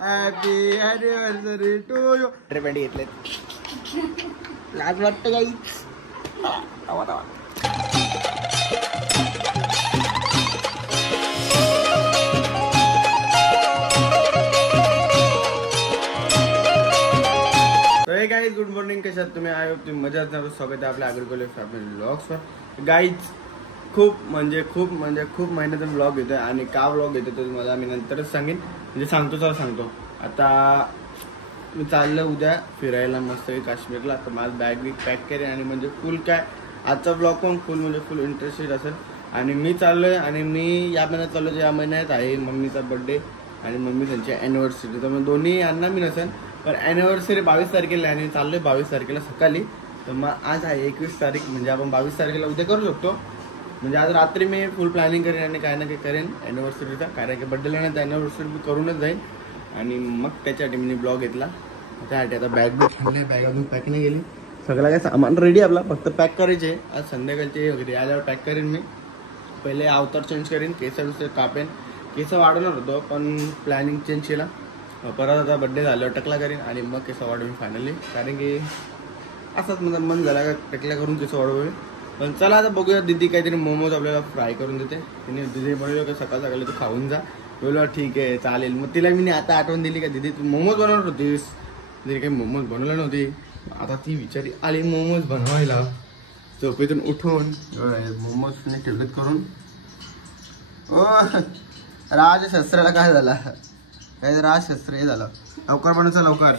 Happy anniversary to you. बँडी घेतले लाज वाटतं काही. Guys good morning. कशात तुम्ही? आय होप तुम्ही मजा असणार. स्वागत आहे आपल्या अग्रिकोले फॅमिली व्लॉग्सवर. गाईज खूप खूप महिन्यातून व्लॉग येतोय आणि का व्लॉग येतो ते तुम्हाला मी नंतरच सांगेन. म्हणजे सांगतो. आता मी चाललो उद्या फिरायला मस्त काश्मीरला. तर माझं बॅग बिग पॅक करेन आणि म्हणजे फुल काय आजचा ब्लॉग पण फुल इंटरेस्टेड असेल. आणि मी चाललोय आणि मी या महिन्यात चाललो. या महिन्यात आहे मम्मीचा बर्थडे आणि मम्मी त्यांची अॅनिव्हर्सरी. तर मग दोन्ही यांना मी नसेल पण अॅनिव्हर्सरी 22 तारखेला आणि चाललोय 22 तारखेला सकाळी. तर मग आज आहे 21 तारीख म्हणजे आपण 22 तारखेला उद्या करू शकतो. म्हणजे आज रात्री मी फुल प्लॅनिंग करेन आणि काही ना काही करेन अॅनिव्हर्सरीचा. कारण की बड्डेला नाही तर अॅनिव्हर्सरी मी करूनच जाईन. आणि मग त्याच्यासाठी मी ब्लॉग घेतला. त्यासाठी आता बॅग बी ठेवली. बॅग अजून पॅक नाही गेली. सगळं काय सामान रेडी आपला फक्त पॅक करायचे. आज संध्याकाळचे वगैरे आल्यावर पॅक करेन मी. पहिले अवतार चेंज करेन. केस कापेन. केस वाढवणार होतो पण प्लॅनिंग चेंज केला. परत आता बड्डे झाल्यावर टकला करेन आणि मग केस वाढवेन फायनली. कारण की असंच माझं मन झाला का टकल्या करून केस वाढवेन. पण चला आता बघूया. दीदी काहीतरी मोमोज आपल्याला फ्राय करून देते. तिने दीदी बनवलं का सकाळ तू खाऊन जा. बोलवा ठीक आहे चालेल. मग तिला मी आता आठवण दिली का दीदी तू मोमोज बनवणार होतीस. तिने काही मोमोज बनवलं नव्हती. आता ती विचारी आली मोमोज बनवायला. झोपेतून उठून मोमोज ठेवलेत करून. ओ राजशस्त्राला काय झाला? काय राजशस्त्र हे झालं. लवकर बनवायचं लवकर.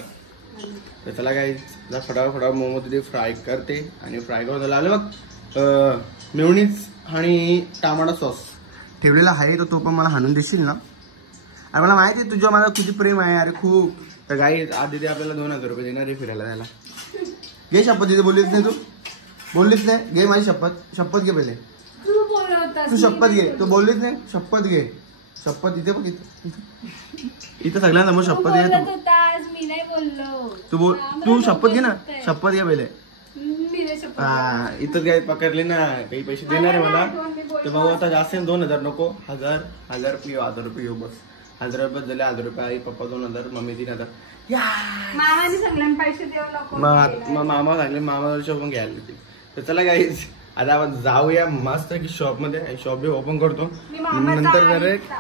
तर चला काय फटाफट मोमो तिथे फ्राय करते. आणि फ्राय करून झालं आलं बघ. मेयोनीज आणि टमाटा सॉस ठेवलेला आहे. तर तो पण मला हाणून देशील ना? अरे मला माहिती आहे तुझ्या मला तुझी प्रेम आहे अरे खूप. तर गाई आधी आपल्याला 2000 रुपये देणार आहे फिरायला जायला. घे शपथ. तिथे बोललीच नाही तू. बोललीच नाही. घे माझी शपथ घे पहिले. तू शपथ घे. तू बोललीच नाही. शपथ घे. शपथ इथे बघ. इथं सगळ्यांना शपथ घे. तू शपथ घे ना. शपथ घे पहिले. इथं काय पकडले ना काही पैसे देणार आहे मला. तर भाऊ आता जास्त 2000 नको. 1000 रुपये घेऊ बस. 1000 रुपये झाले. 1000 रुपये आई पप्पा 2000 मम्मी 3000. मामा सांगले मामावर शॉप घ्यायला. तर चला गाईज आता आपण जाऊया मस्त की शॉप मध्ये. शॉप बी ओपन करतो नंतर डायरेक्ट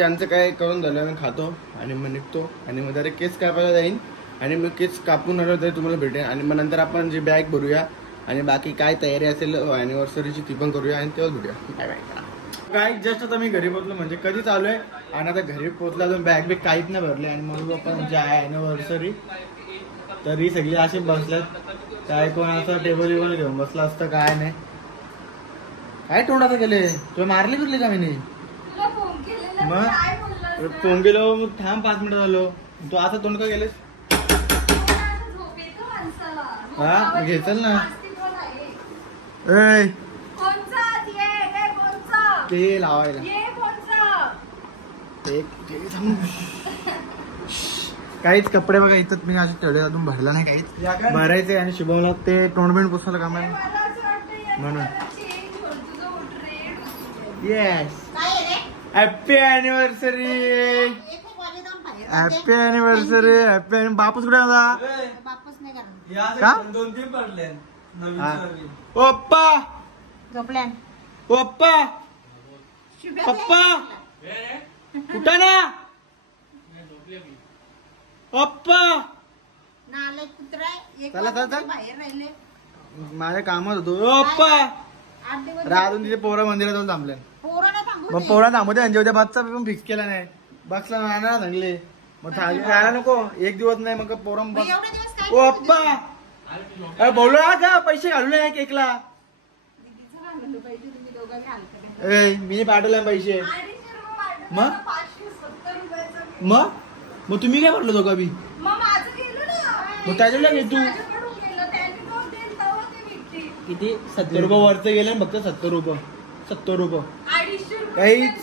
यांचं काय करून झालं खातो आणि मग निघतो. आणि मग डायरेक्ट केस कापायला जाईन आणि मग केस कापून आलं तरी तुम्हाला भेटेल. आणि मग नंतर आपण जी बॅग भरूया आणि बाकी काय तयारी असेल अॅनिव्हर्सरीची ती पण करूया आणि तेव्हाच भेटूया. Bye bye. काय जस्ट आता मी घरी पोहोचलो म्हणजे कधी चालू आहे. आणि आता घरी पोहोचला तर बॅग बिग काहीच नाही भरले. आणि मग आपण जे आहे अॅनिव्हर्सरी तरी सगळी असे बसल्यात. काय कोण असं टेबल वेबल घेऊन बसला असतं काय नाही. काय तोंडाचं गेले तुला मारली बिरली का मी? मग फोन गेलो मग थांब 5 मिनिटं झालो. तू असं तोंड का गेलेस? हा घेचल ना. ते लावायला काहीच कपडे बघा इथं मी असे तेवढे अजून भरला नाही. काहीच भरायचे. आणि शुभमला ते तोंडबिंड पुसायला काम आहे म्हणून. Yes happy anniversary. Happy anniversary. Happy. बापूस कुठे होता? का 2-3 पडले. पप्पा पप्पा पप्पा कुठं ना पप्पा? चला माझ्या कामात होतो. पप्पा राहून तिथे पोरं मंदिरात जाऊन थांबले. मग पोरा थांबू दे. उद्या भातचा पण फिक्स केला नाही. बसला ना सांगले मग जायला नको. एक दिवस नाही मग पोरं बस. पप्पा बोललो का पैसे घालू नये केकला. मी पाठवले पैसे. मग तुम्ही काय म्हटलं दोघा बी? मग त्याच्याला घे तू. किती 70 रुपये वरच गेले फक्त. 70 रुपये काहीच.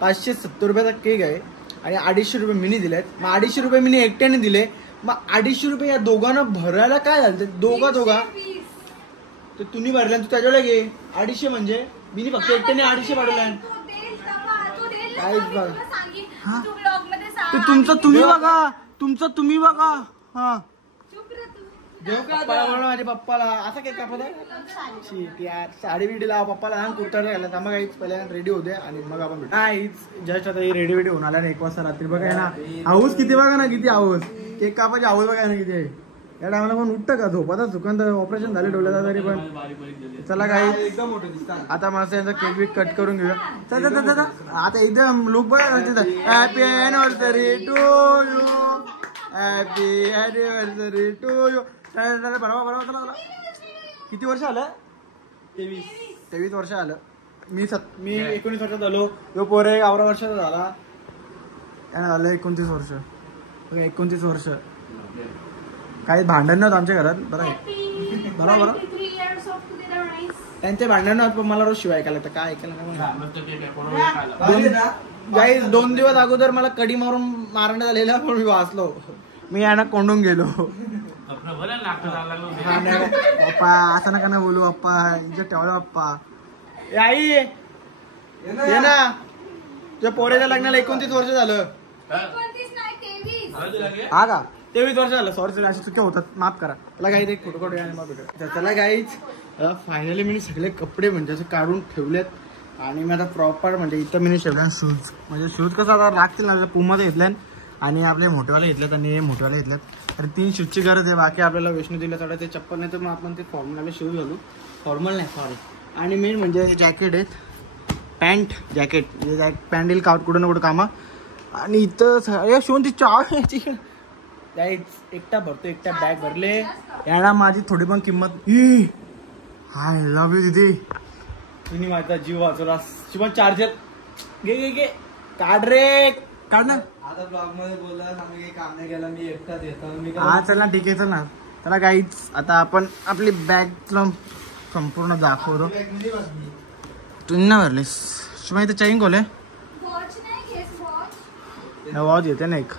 570 रुपयाचा केक आहे आणि 250 रुपये मिनी दिलेत. मग 250 रुपये मिनी एकट्याने दिले. मग 250 रुपये या दोघांना भरायला काय झालं? दोघा तर तुम्ही भरला तू त्याच्याला घे. 250 म्हणजे मी फक्त एकट्याने 250 पाठवला. काहीच बघा ते तुमचं तुम्ही बघा, तुमचं तुम्ही बघा. हा माझ्या पप्पाला असं काय कापत यार, साडी बिडी लावा पप्पाला लहान कुर्ता घाला. मग काहीच पहिल्यांदा रेडी होते आणि मग आपण नाहीच जस्ट आता रेडी वेडी होऊन आला ना 1 वाजता रात्री. बघा ना हाऊस किती, बघा ना किती हाऊस, केक कापायची हाऊस बघा ना किती आहे. या टायमाला पण उठतं का झोपाता चुकन, तर ऑपरेशन झाले डोळ्याचा तरी पण. चला काही एकदम मोठं आता मला यांचा केक बी कट करून घेऊया. आता एकदम लुक बघा. Happy anniversary to you, happy anniversary to you. बरोबर किती वर्ष आलं? 23 वर्ष आलं. मी 19 वर्षात आलो. तो पोरे 11 वर्षाचा झाला. झालं 29 वर्ष. 29 वर्ष. काही भांडण नव्हतं आमच्या घरात. बरोबर त्यांचे भांडण नव्हतं, पण मला रोज शिवाय ऐकायला लागतं. काय ऐकायला नाही. 2 दिवस अगोदर मला कडी मारून मारण्यात आलेला, पण मी वाचलो. मी यांना कोंडून गेलो. पप्पा असं नका ना बोलू. पप्पा इज्जत ठेवला. पप्पा आई ये ना, तुझ्या पोरेच्या लग्नाला 29 वर्ष झालं. हा का 23 वर्ष झालं. सॉरी अशी चुक्या होतात, माफ करा. त्याला काही एक फोटो काढूया आणि माफ भेटू. त्याला काहीच फायनली मी सगळे कपडे म्हणजे असं काढून ठेवलेत आणि मी आता प्रॉपर म्हणजे इथं मी ठेवल्या शूज. म्हणजे शूज कसं आता लागतील ना, पुमाचे घेतल्या आणि आपले मोठेवाले घेतलेत आणि हे मोठेवाले घेतलेत. तर 3 शूजची गरज आहे. बाकी आपल्याला वैष्णो दिला चढा ते चप्पल नाही, तर मग आपण ते फॉर्मल शूज घालू. फॉर्मल नाही सॉरी. आणि मेन म्हणजे जॅकेट आहेत, पॅन्ट जॅकेट. पॅन्ट येईल का कुठं ना कुठं कामा. आणि इथं शिवून ती चार एकटा भरतो, एकटा बॅग भरले. याला माझी थोडी पण किंमत. हाय लव्ह यू दीदी, तुम्ही माझा जीव वाचवला. शिवण चार्जर घे काढ रे, काढ ना. आता ब्लॉग मध्ये बोलला सांग काम नाही केलं, मी एकटाच येतो. हा चल ना, ठीक आहे चल ना. त्याला काहीच आता आपण आपली बॅग संपूर्ण दाखवतो. तुम्ही ना भरलीस शिवाय इथे चेन खोले वॉच येते ना एक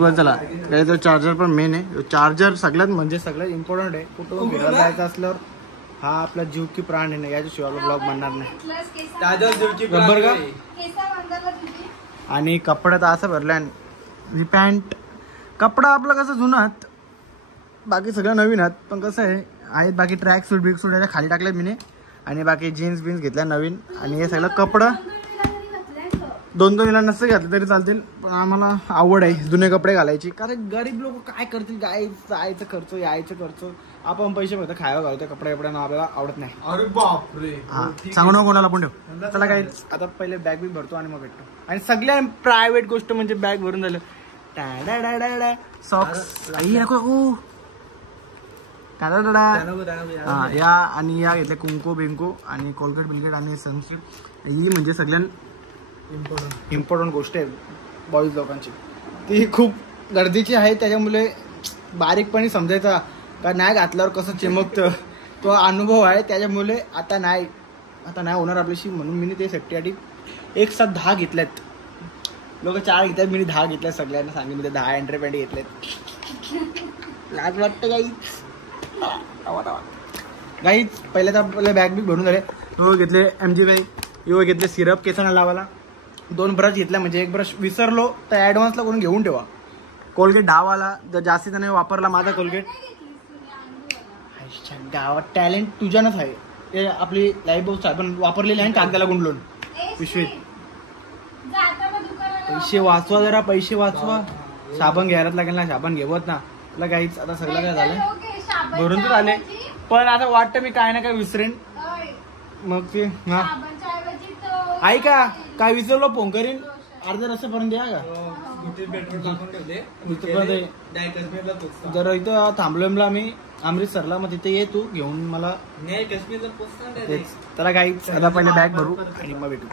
वर. चला काही तो चार्जर पण मेन आहे. चार्जर सगळ्यात म्हणजे सगळ्यात इम्पॉर्टंट आहे. कुठं फिरायला जायचं असल्यावर हा आपला जीव की प्राण आहे ना, याच्याशिवाय आपला ब्लॉग बनणार नाही. बरोबर का? आणि कपडा तर असं भरलाय. पॅन्ट कपडा आपला कसं जुनात, बाकी सगळं नवीन आहात. पण कसं आहे बाकी ट्रॅक सूट बिग सूट याच्या खाली टाकलेत मी. आणि बाकी जीन्स बिन्स घेतल्या नवीन. आणि हे सगळं कपडं 2-2 वेळा नसतं घातलं तरी चालतील, पण आम्हाला आवड आहे जुने कपडे घालायची. कारण गरीब लोक काय करतील, जायचं खर्च यायचं खर्च. आपण पैसे फक्त खायला घालतो, कपडे कपड्यांना आपल्याला आवडत नाही. अरे बापरे, सांगू नको कोणाला पण ठेव. चला काय आता पहिले बॅग बी भरतो आणि मग भेटतो. आणि सगळ्या प्रायव्हेट गोष्ट म्हणजे बॅग भरून झालं. सॉक्स या आणि या घेतल्या कुंकू बिंकू आणि कोलगेट बिलगेट आणि सनस्क्रीन. ही म्हणजे सगळ्यांना इम्पॉर्टंट गोष्ट आहे बॉईज लोकांची. ती खूप गरजेची आहे. त्याच्यामुळे बारीकपणे समजायचा का नाही घातल्यावर कसं चिमकतं तो अनुभव आहे. त्याच्यामुळे आता नाही होणार आपल्याशी, म्हणून मी ते सेफ्टीसाठी 1 साथ 10 घेतल्यात. लोक 4 घेतात, मी 10 घेतल्यात. सगळ्यांना सांगितलं मी 10 एंट्री पॅन्ट घेतल्यात. लाज वाटतं गाईच. पहिले तर आपले बॅग बी भरून झाले. हो घेतले MG5, यो घेतले सिरप केसांना लावायला. 2 ब्रश घेतल्या, म्हणजे 1 ब्रश विसरलो तर ॲडव्हान्सला करून घेऊन ठेवा. कोलगेट डावाला जर जास्ती त्याने वापरला माझा कोलगेट. गावात टॅलेंट तुझ्यानंच आहे. ते आपली लाईफ बॉक्स आपण वापरलेली आहे कागदाला गुंडलून पिशवीत. पैसे वाचवा जरा, पैसे वाचवा. साबण घ्यायलाच लागेल ना, साबण घेवत ना. तुला काहीच आता सगळं काय झालं भरून तर आले, पण आता वाटतं मी काय ना काय विसरेन. मग ते हा आहे का काय विसरलो फोन करीन. अर्ध्या रस्त्यापर्यंत या का जरा इथं थांबलो आम्ही अमृतसरला. मग तिथे ये तू घेऊन मला. त्याला काहीच आता पहिले बॅग भरू आणि मग भेटू.